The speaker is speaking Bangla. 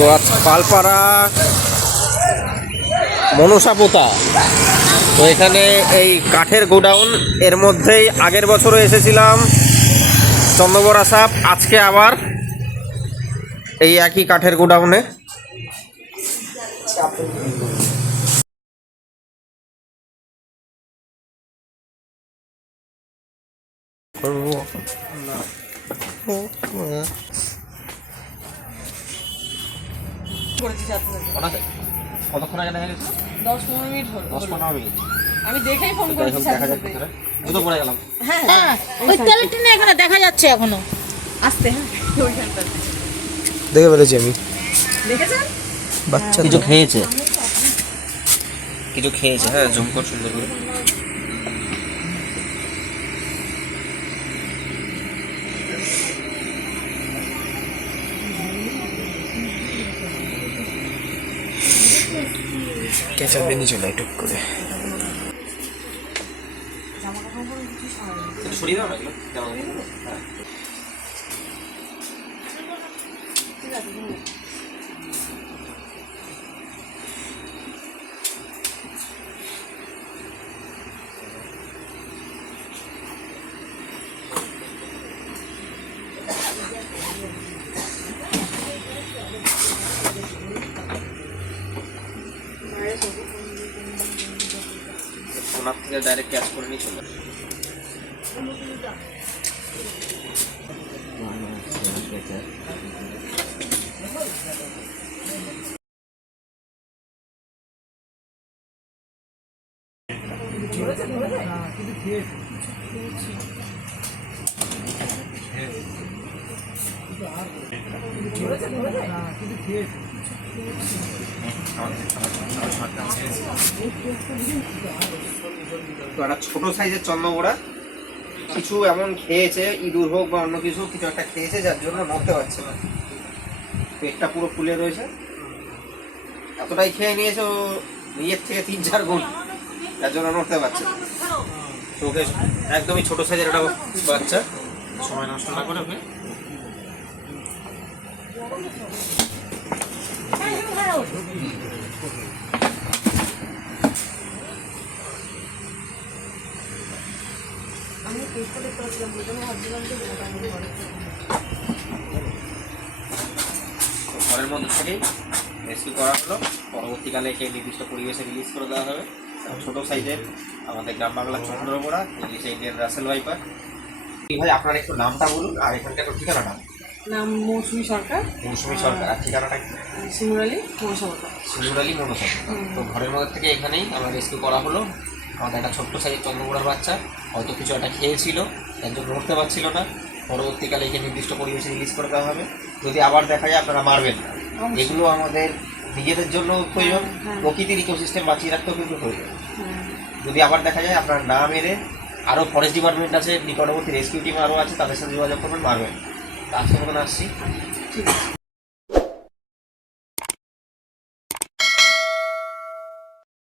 তো আজ পালপাড়া মনসাপোতা। তো এখানে এই কাঠের গোডাউন, এর মধ্যেই আগের বছরও এসেছিলাম চন্দ্রবড়া সাপ, আজকে আবার এই একই কাঠের গোডাউনে। কতক্ষণ আগে দেখা গেছে? 10-15 মিনিট হলো। 10-15 মিনিট। আমি দেখেই ফোন দেখা করেছি। যাক ভিতরে জুতো পরে গেলাম। হ্যাঁ ওই তেলটিনে এখানে দেখা যাচ্ছে এখনো আসতে। হ্যাঁ ওইখানটা দেখে ফেলেছি আমি। দেখেছেন? বাচ্চা কিছু খেয়েছে, কিছু খেয়েছে। হ্যাঁ জুম কর সুন্দর করে। কেঁচা বেনি চলে টুক করে সরিয়ে দাও না এগুলো। ওনার থেকে ডাইরেক্ট ক্যাচ করে নিয়ে চলে তো একটা ছোট সাইজের চন্দ্রবোড়া কিছু এমন খেয়েছে, ইঁদুর হোক বা অন্য কিছু কিছু একটা খেয়েছে, যার জন্য নড়তে পারছে না। পেটটা পুরো ফুলে রয়েছে, এতটাই খেয়ে নিয়েছে ও নিজের থেকে 3-4 গুণ, যার জন্য নড়তে পারছে না। তো ওকে একদমই ছোট সাইজের একটা বাচ্চা, সময় নষ্ট না করে ওকে ঘরের মধ্যে থেকেই রেস্কিউ করা হলো। পরবর্তীকালে একে নির্দিষ্ট পরিবেশে রিলিজ করে দেওয়া হবে। ছোট সাইজের আমাদের গ্রাম বাংলার চন্দ্রবোড়া, ইংলিশে ইন্ডিয়ান রাসেল ভাইপার। ভাই আপনার একটু নামটা বলুন আর এখানকার একটু ঠিকানাটা। নাম মৌসুমী সরকার। মৌসুমী সরকার। আর ঠিকানাটা কি? শিমুরালি মনসাপোতা। শিমুরালি মনসাপোতা। তো ঘরের মধ্যে থেকে এখানেই আমরা রেস্কিউ করা হলো। আমাদের একটা ছোট্ট সাইজের চন্দ্রবোড়ার বাচ্চা, হয়তো কিছু একটা খেয়েছিল, একজন নড়তে পারছিল না। পরবর্তীকালে একে নির্দিষ্ট পরিবেশে রিলিজ করে দেওয়া হবে। যদি আবার দেখা যায় আপনারা মারবেন না। এগুলো আমাদের নিজেদের জন্য প্রয়োজন, প্রকৃতির ইকোসিস্টেম বাঁচিয়ে রাখতেও কিন্তু প্রয়োজন। যদি আবার দেখা যায় আপনার না মেরে, আরও ফরেস্ট ডিপার্টমেন্ট আছে, নিকটবর্তী রেস্কিউ টিম আরও আছে, তাদের সাথে যোগাযোগ করবেন, মারবেন। আজকে মতন আসছি।